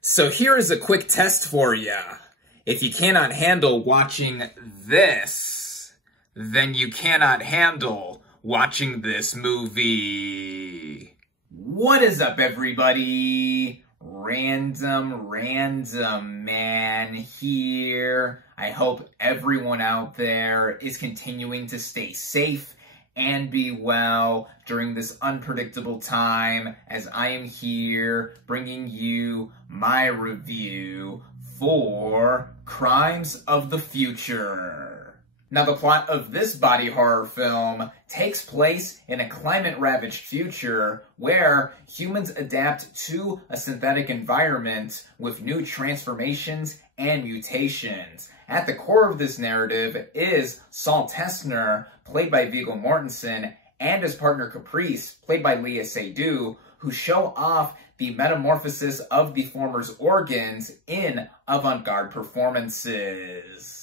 So here is a quick test for ya. If you cannot handle watching this, then you cannot handle watching this movie. What is up, everybody? RandomRandomMan here. I hope everyone out there is continuing to stay safe and be well during this unpredictable time, as I am here bringing you my review for Crimes of the Future. Now, the plot of this body horror film takes place in a climate-ravaged future where humans adapt to a synthetic environment with new transformations and mutations. At the core of this narrative is Saul Tessner, played by Viggo Mortensen, and his partner Caprice, played by Léa Seydoux, who show off the metamorphosis of the former's organs in avant-garde performances.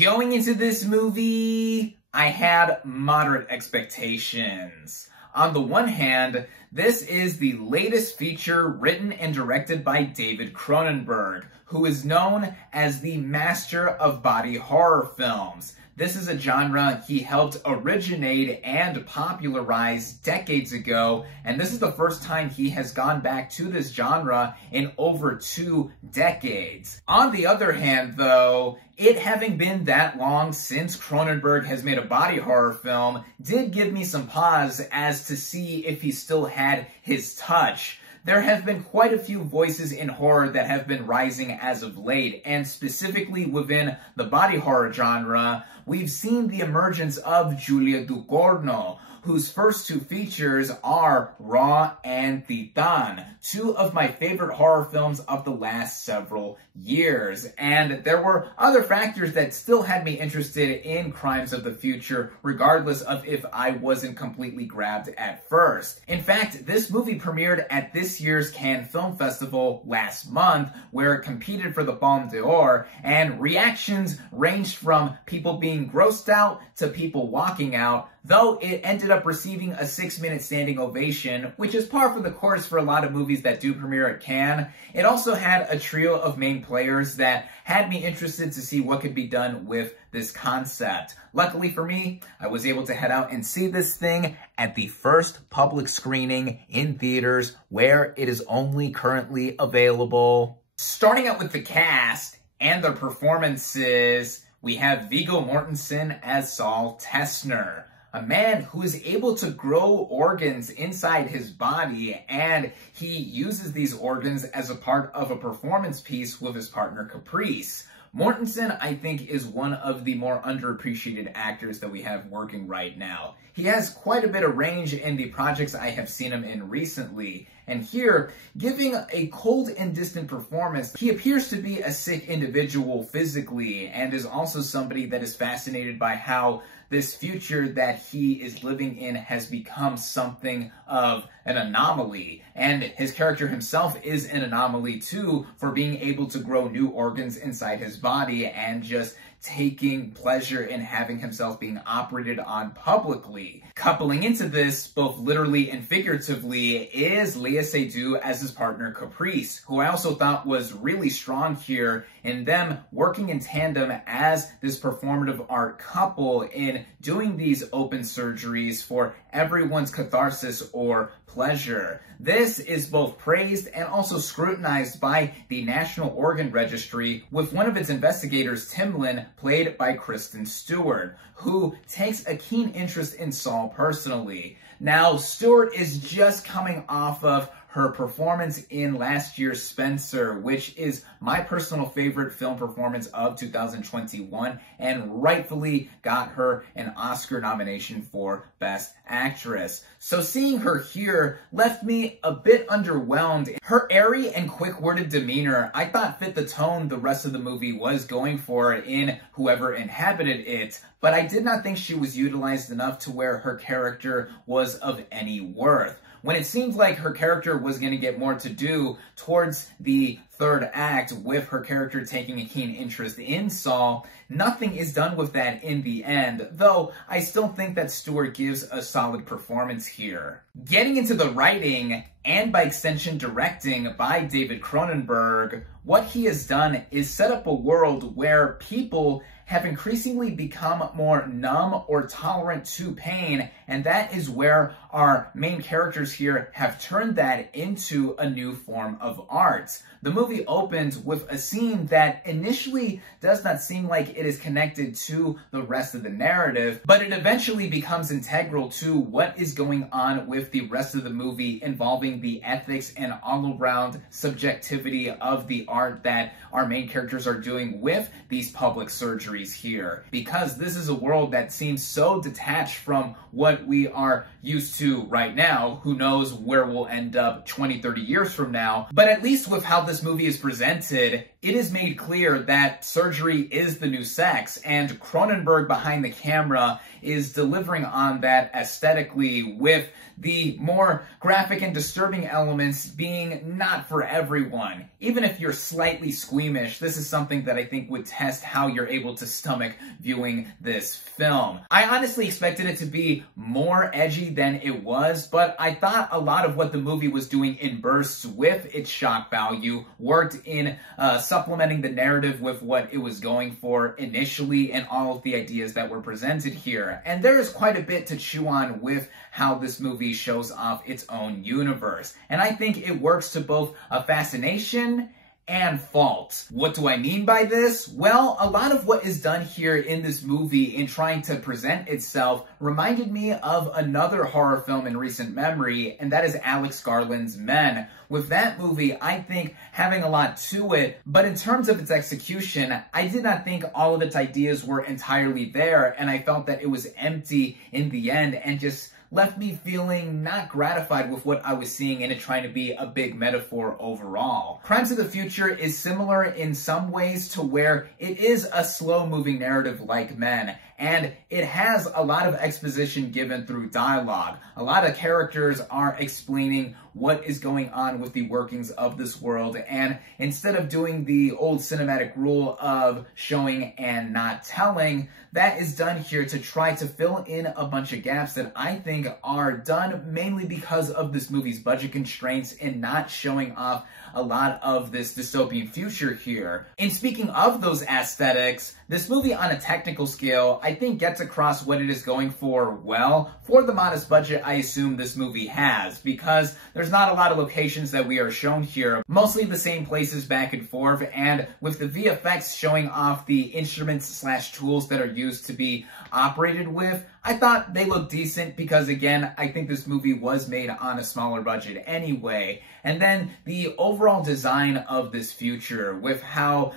Going into this movie, I had moderate expectations. On the one hand, this is the latest feature written and directed by David Cronenberg, who is known as the master of body horror films. This is a genre he helped originate and popularize decades ago, and this is the first time he has gone back to this genre in over 2 decades. On the other hand, though, it having been that long since Cronenberg has made a body horror film did give me some pause as to see if he still had his touch. There have been quite a few voices in horror that have been rising as of late, and specifically within the body horror genre, we've seen the emergence of Giulia Ducorno, whose first 2 features are Raw and Titan, 2 of my favorite horror films of the last several years. And there were other factors that still had me interested in Crimes of the Future, regardless of if I wasn't completely grabbed at first. In fact, this movie premiered at this year's Cannes Film Festival last month, where it competed for the Palme d'Or, and reactions ranged from people being grossed out to people walking out, though it ended up receiving a 6-minute standing ovation, which is par for the course for a lot of movies that do premiere at Cannes. It also had a trio of main players that had me interested to see what could be done with this concept. Luckily for me, I was able to head out and see this thing at the first public screening in theaters where it is only currently available. Starting out with the cast and their performances, we have Viggo Mortensen as Saul Tessner, a man who is able to grow organs inside his body, and he uses these organs as a part of a performance piece with his partner Caprice. Mortensen, I think, is one of the more underappreciated actors that we have working right now. He has quite a bit of range in the projects I have seen him in recently, and here, giving a cold and distant performance, he appears to be a sick individual physically, and is also somebody that is fascinated by how this future that he is living in has become something of an anomaly. And his character himself is an anomaly too, for being able to grow new organs inside his body and just taking pleasure in having himself being operated on publicly. Coupling into this, both literally and figuratively, is Léa Seydoux as his partner Caprice, who I also thought was really strong here in them working in tandem as this performative art couple in doing these open surgeries for everyone's catharsis or pleasure. This is both praised and also scrutinized by the National Organ Registry, with one of its investigators, Timlin, played by Kristen Stewart, who takes a keen interest in Saul personally. Now, Stewart is just coming off of her performance in last year's Spencer, which is my personal favorite film performance of 2021, and rightfully got her an Oscar nomination for Best Actress. So seeing her here left me a bit underwhelmed. Her airy and quick-worded demeanor, I thought, fit the tone the rest of the movie was going for in whoever inhabited it, but I did not think she was utilized enough to where her character was of any worth. When it seemed like her character was going to get more to do towards the third act, with her character taking a keen interest in Saul, nothing is done with that in the end, though I still think that Stewart gives a solid performance here. Getting into the writing, and by extension directing by David Cronenberg, what he has done is set up a world where people have increasingly become more numb or tolerant to pain, and that is where our main characters here have turned that into a new form of art. The movie opens with a scene that initially does not seem like it is connected to the rest of the narrative, but it eventually becomes integral to what is going on with the rest of the movie involving the ethics and all-around subjectivity of the art that our main characters are doing with these public surgeries here. Because this is a world that seems so detached from what we are used to right now. Who knows where we'll end up 20, 30 years from now. But at least with how this movie is presented, it is made clear that surgery is the new sex, and Cronenberg behind the camera is delivering on that aesthetically, with the more graphic and disturbing elements being not for everyone. Even if you're slightly squeamish, this is something that I think would test how you're able to stomach viewing this film. I honestly expected it to be more edgy than it was, but I thought a lot of what the movie was doing in bursts with its shock value worked in supplementing the narrative with what it was going for initially and all of the ideas that were presented here. And there is quite a bit to chew on with how this movie shows off its own universe. And I think it works to both a fascination and fault. What do I mean by this? Well, a lot of what is done here in this movie in trying to present itself reminded me of another horror film in recent memory, and that is Alex Garland's Men. With that movie, I think having a lot to it, but in terms of its execution, I did not think all of its ideas were entirely there, and I felt that it was empty in the end and just left me feeling not gratified with what I was seeing and it trying to be a big metaphor overall. Crimes of the Future is similar in some ways to where it is a slow-moving narrative like Men, and it has a lot of exposition given through dialogue. A lot of characters are explaining what is going on with the workings of this world, and instead of doing the old cinematic rule of showing and not telling, that is done here to try to fill in a bunch of gaps that I think are done mainly because of this movie's budget constraints and not showing off a lot of this dystopian future here. And speaking of those aesthetics, this movie on a technical scale, I think gets across what it is going for well, for the modest budget I assume this movie has, because there's not a lot of locations that we are shown here, mostly the same places back and forth, and with the VFX showing off the instruments slash tools that are used to be operated with, I thought they looked decent because, again, I think this movie was made on a smaller budget anyway. And then the overall design of this future, with how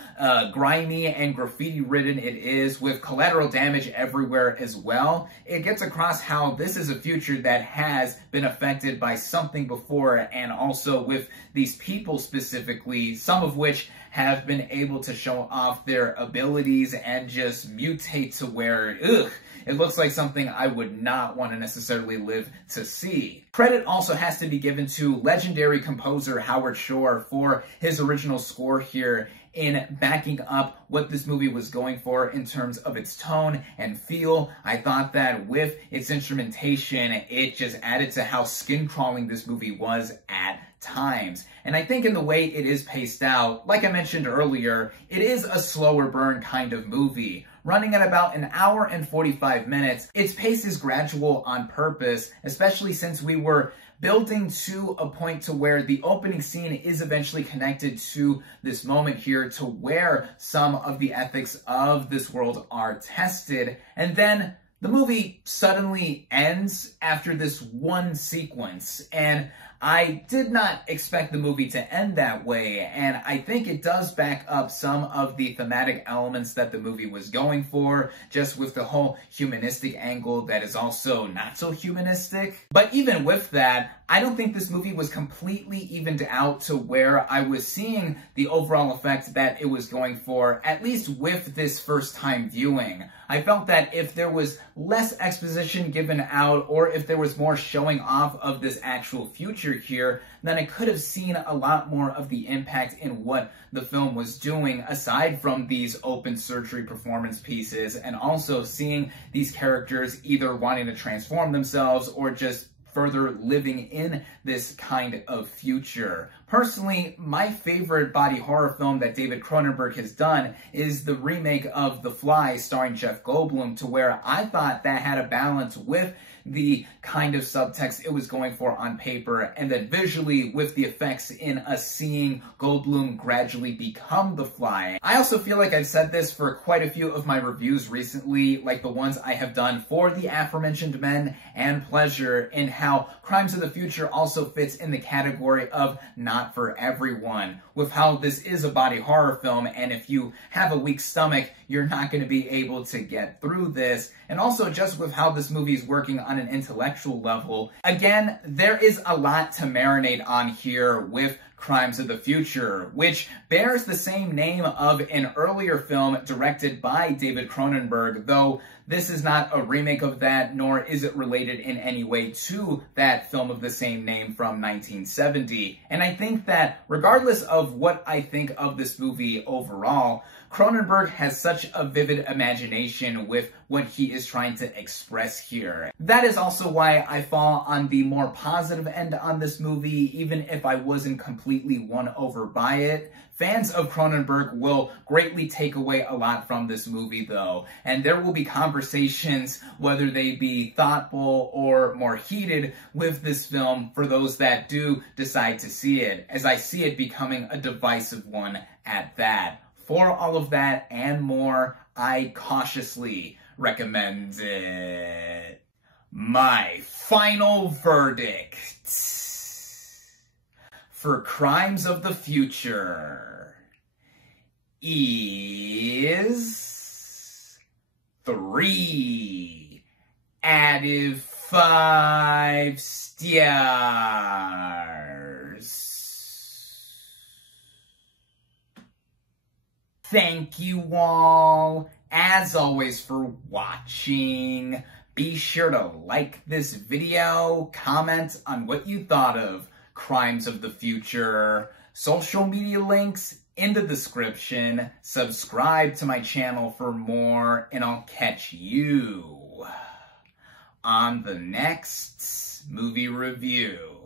grimy and graffiti-ridden it is, with collateral damage everywhere as well, it gets across how this is a future that has been affected by something before, and also with these people specifically, some of which have been able to show off their abilities and just mutate to where, ugh, it looks like something I would not want to necessarily live to see. Credit also has to be given to legendary composer Howard Shore for his original score here in backing up what this movie was going for in terms of its tone and feel. I thought that with its instrumentation, it just added to how skin-crawling this movie was at times. And I think in the way it is paced out, like I mentioned earlier, it is a slower burn kind of movie. Running at about an hour and 45 minutes, its pace is gradual on purpose, especially since we were building to a point to where the opening scene is eventually connected to this moment here, to where some of the ethics of this world are tested. And then the movie suddenly ends after this one sequence, and I did not expect the movie to end that way, and I think it does back up some of the thematic elements that the movie was going for, just with the whole humanistic angle that is also not so humanistic. But even with that, I don't think this movie was completely evened out to where I was seeing the overall effect that it was going for, at least with this first time viewing. I felt that if there was less exposition given out, or if there was more showing off of this actual future here, then I could have seen a lot more of the impact in what the film was doing, aside from these open surgery performance pieces, and also seeing these characters either wanting to transform themselves or just further living in this kind of future. Personally, my favorite body horror film that David Cronenberg has done is the remake of The Fly starring Jeff Goldblum, to where I thought that had a balance with the kind of subtext it was going for on paper, and that visually with the effects in us seeing Goldblum gradually become the Fly. I also feel like I've said this for quite a few of my reviews recently, like the ones I have done for the aforementioned Men and Pleasure, in how Crimes of the Future also fits in the category of not for everyone, with how this is a body horror film, and if you have a weak stomach, you're not going to be able to get through this, and also just with how this movie is working on an intellectual level. Again, there is a lot to marinate on here with Crimes of the Future, which bears the same name of an earlier film directed by David Cronenberg, though this is not a remake of that, nor is it related in any way to that film of the same name from 1970. And I think that regardless of what I think of this movie overall, Cronenberg has such a vivid imagination with what he is trying to express here. That is also why I fall on the more positive end on this movie, even if I wasn't completely won over by it. Fans of Cronenberg will greatly take away a lot from this movie, though, and there will be conversations, whether they be thoughtful or more heated, with this film for those that do decide to see it, as I see it becoming a divisive one at that. For all of that and more, I cautiously recommend it. My final verdict for Crimes of the Future is 3 out of 5 stars. Thank you all, as always, for watching. Be sure to like this video, comment on what you thought of Crimes of the Future, social media links in the description, subscribe to my channel for more, and I'll catch you on the next movie review.